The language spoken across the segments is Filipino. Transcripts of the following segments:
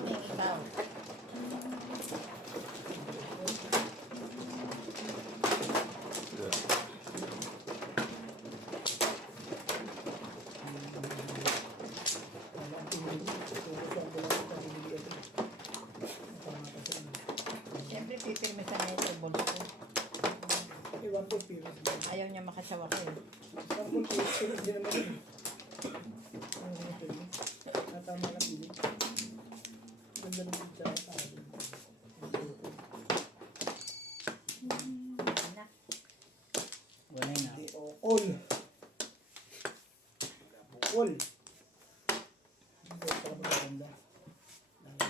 kami, ikaw. Siyempre, pipirmi sa ngayon sa bulso ko. Iwan ko pilos. Ayaw niya makasawa ko eh. Sampung pilos din naman yun. Ang pilos. Natama na pilos. Ganda ng pizza. Anak. Wala na. Hindi okol. Bukol. Hindi pa maganda.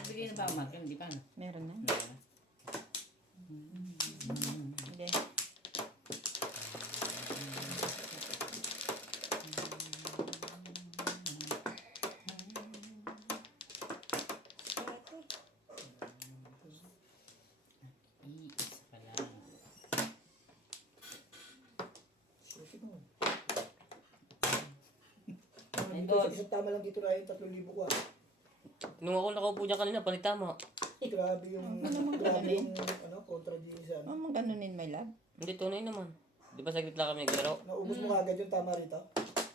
Bigay na ba ang marker? Hindi pa na. Meron na. Hindi. Isa pa lang. Susi mo. Ay, Dito, Dodge. isang tama lang dito na yung 3,000 ko ah. Nung ako nakaupo dyan kanina, panitama. Grabe yung, grabe yung kontra din sa Oh, mong ganunin, my love. Hindi, tunay naman. Di ba saglit lang kami naglaro? Naubos mo agad yung tama rito.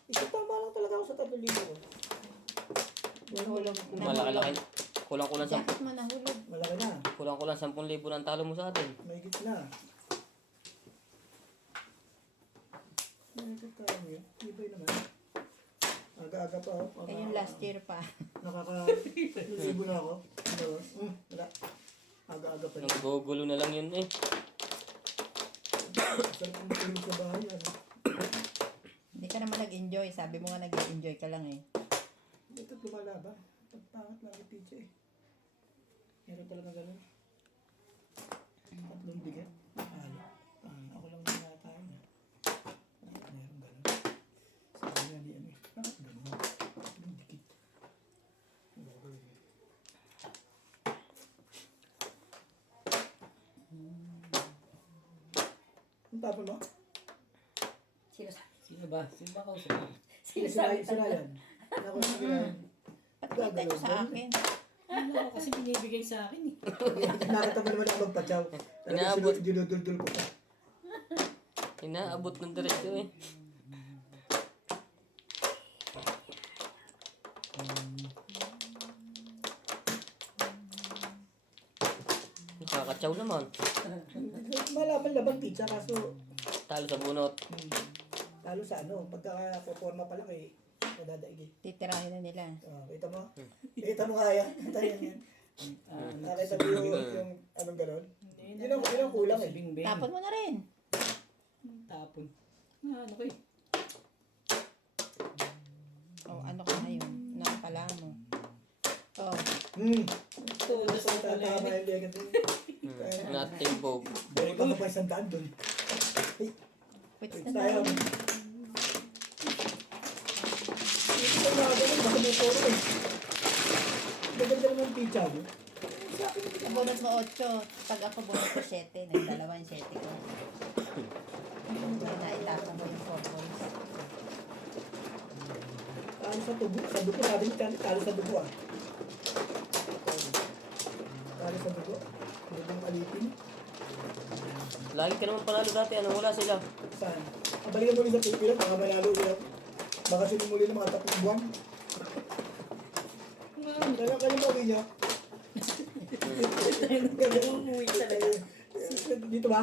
Isang tama lang talaga ako sa 3,000 ko. Nahulog. Malaki-laki. Kulang-kulang sa... Bakit mo nahulog? Malaki na. Kulang-kulang 10,000 ng talo mo sa atin. May na. Nagigit ka lang yun. Ibay naman. Aga-aga pa ako. Eh, yung last year pa. Nakaka-libo na ako. Ano? Wala. Aga-aga pa yun. Naggugulo na lang yun eh. Sarap ang tulog sa bahay. Ano? Hindi ka naman nag-enjoy. Sabi mo nga nag-enjoy ka lang eh. Ito't lumalaban. Pagpangat lang yung pizza eh. Meron talaga gano'n. Tatlong bigat. Ako lang na tayo na. Meron gano'n. Sabi nga ni ano eh. Bakit gano'n? Tatlong dikit. Ang gagawin eh. Ang tapon mo? Sino sabi? Sino ba? Sino ba kausap? Sila yan. Ako sige na. Ba't kita nyo sa akin? Ano ko kasi binibigay sa akin eh. Nakatabi naman ako magpatsaw. Inaabot. Dinudul-dul ko pa. Inaabot ng diretso eh. Nakakatsaw naman. Malaban-laban pizza kaso Talo sa bunot. lalo sa ano, pagka-performa pa lang eh, nadadaig eh. Titirahin na nila. Kita mo? Kita mo nga yan. Kita yan. Nakita mo yung anong gano'n? Yun ang kulang eh. Bing-bing. Tapon mo na rin. Tapon. Ano ko eh. Oh, ano ka ngayon? Nakapala mo. Oh, Todo sa Tama pala. yung legat eh. Nothing bog. Balik pa pa isang daan doon. pwede Wait na tayo. na. Ito pa mga ganun, baka may poro eh. Maganda naman pizza mo. Bunot mo 8. Pag ako bunot ko 7. Nagdalawa yung 7 ko. Kaya naitapon ko yung 4 boys. Talo sa tubo. Sa dugo, sabi niya, talo sa dugo ah. Talo sa dugo. Dugong alipin. Lagi ka naman panalo dati. Ano wala sila? Saan? Balikan mo rin sa Pilipinas, baka manalo ulit. Baka sinimuli ng mga 3 buwan. Dala kayo mauwi niya. Umuwi talaga. Dito ba?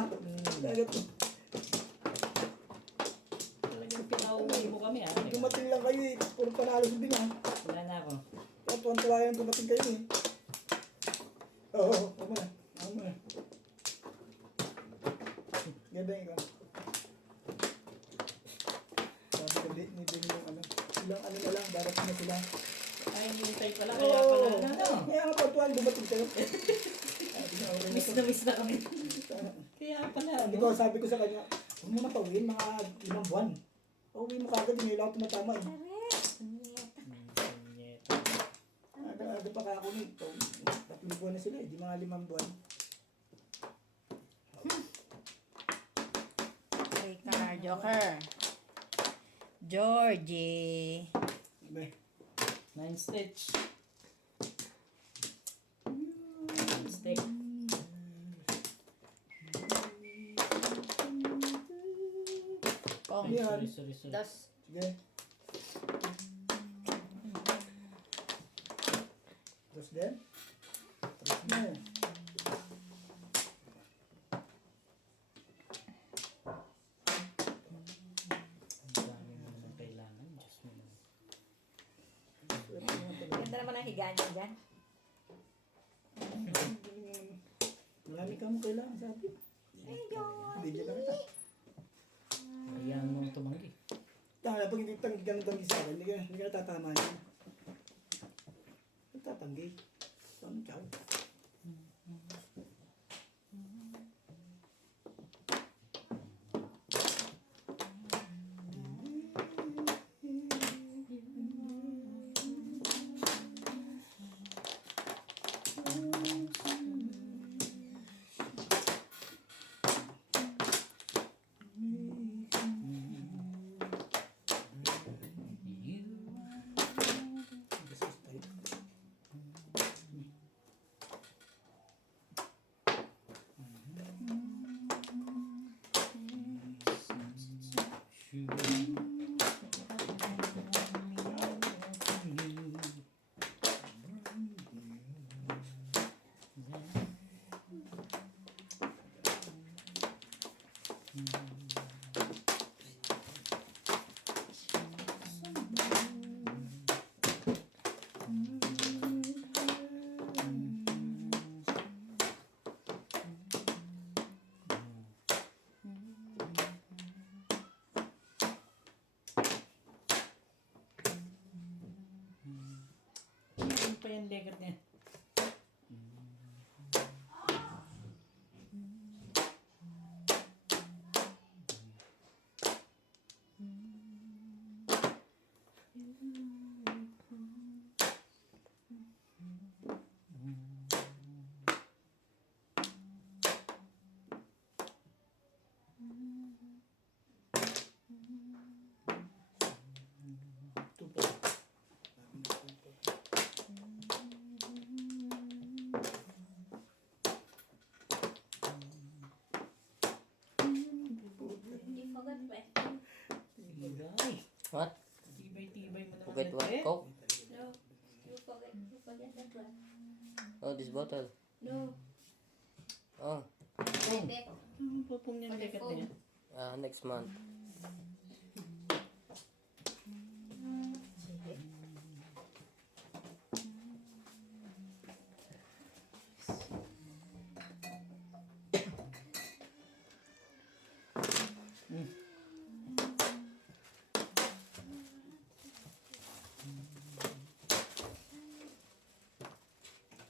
Dagat. Talagang pinauwi mo kami ah. Dumating lang kayo eh. Puro panalo sa bina. Wala na ako. Kaya tuwan-tuwa yan dumating kayo eh. Oo, ako na. Ako na. Ganda ikaw. Sabi ko, ni Ding yung ano. Ilang ano na lang, darating na sila. Ay, hinintay pala. Kaya pala. Oo. Ano? Kaya nga pagtuwan, dumating kayo. Sabi na, okay na to. Miss na kami. Kaya pala. Sabi ko, sabi ko sa kanya, huwag mo na pauwiin, mga 5 buwan. Pauwiin mo kagad, hindi lang tumatama eh. Aga pa ka ako nito. 3 buwan na sila eh, di mga 5 buwan. Okay, car, Joker. Georgie. Ibe. 9 stitch. 8. Yan. Sorry. Das, Sige. Dos din. Tres mo. Ang dami mo naman kailangan. Diyos mo naman. ganda naman ang higa niya dyan. Marami kang kailangan sa atin. Bigyan na kita. Hayaan mo tumanggi. Tama, pag hindi tanggi sa akin, hindi ka natatama niya. Tatanggi. Ciao. Ano pa yung legat niya? Ito pa. Hindi forgot pa eh. Tibay. What? Tibay mo naman. Forget what? eh. Coke? No, you forget that one. Oh, this bottle. No, Oh, Bebek. Ano pa pong yung legat niya? next month. Sige.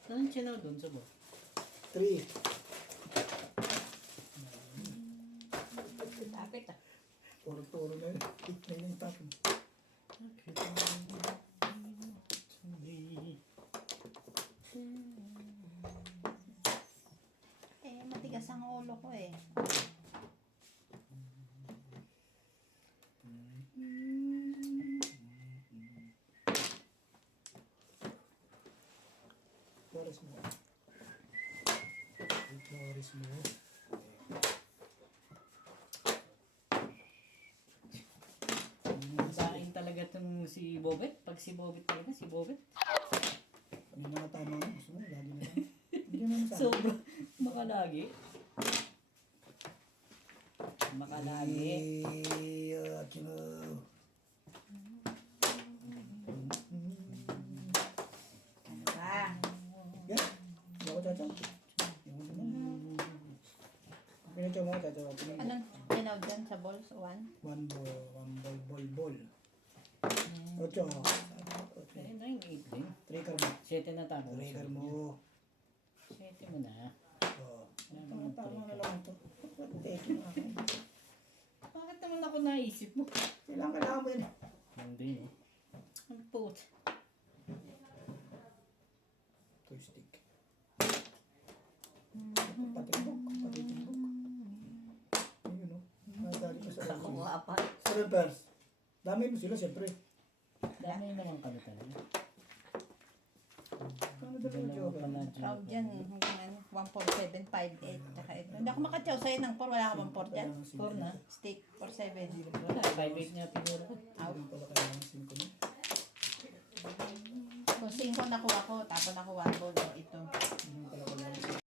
Saan siya na doon sa bo? 3. Lapit ah. Turo na yun. Tignan niya yung tapon. Matigas ang ulo ko eh. Flores mo. Flores mo. Sain talaga tong si Bobet. Pag si Bobet talaga, si Bobet. Yung mga tama mo. Gusto mo, lagi na lang. Hindi naman sa akin. Sobra. Makalagi. Makalagi. Chino. Ano ba? Yan. Hindi ako chachaw. Yung ano mo. Pinachaw mo, chachaw. Anong tinaw dyan sa balls? 1? One ball. Ocho. Eh, 9, 8 din. Trigger mo. 7 na tapos. Trigger mo. 7 mo na. Oh. Wala naman Tama na trigger. lang ito. Take mo ako. Bakit naman ako naisip mo? Kailangan mo yun. Hindi, no? Ang put. Toy stick. Patimbok. Ayun o. Nadali ka sa Kakuha pa. 7 pairs. Dami mo sila siyempre. Dami naman kami talaga. Ano dali mo Dalawa joke? pala dyan. Tawag dyan hanggang ano. 14758. Tsaka ito. Hindi ako makachaw sa'yo ng 4. Wala ka bang 4 dyan? 4 na. Steak, 47. Wala, 5-8 nga tinuro ko. Hindi lang pala kailangan 5 na. Kung 5 nakuha ko, tapos nakuha ko ito. Hindi lang pala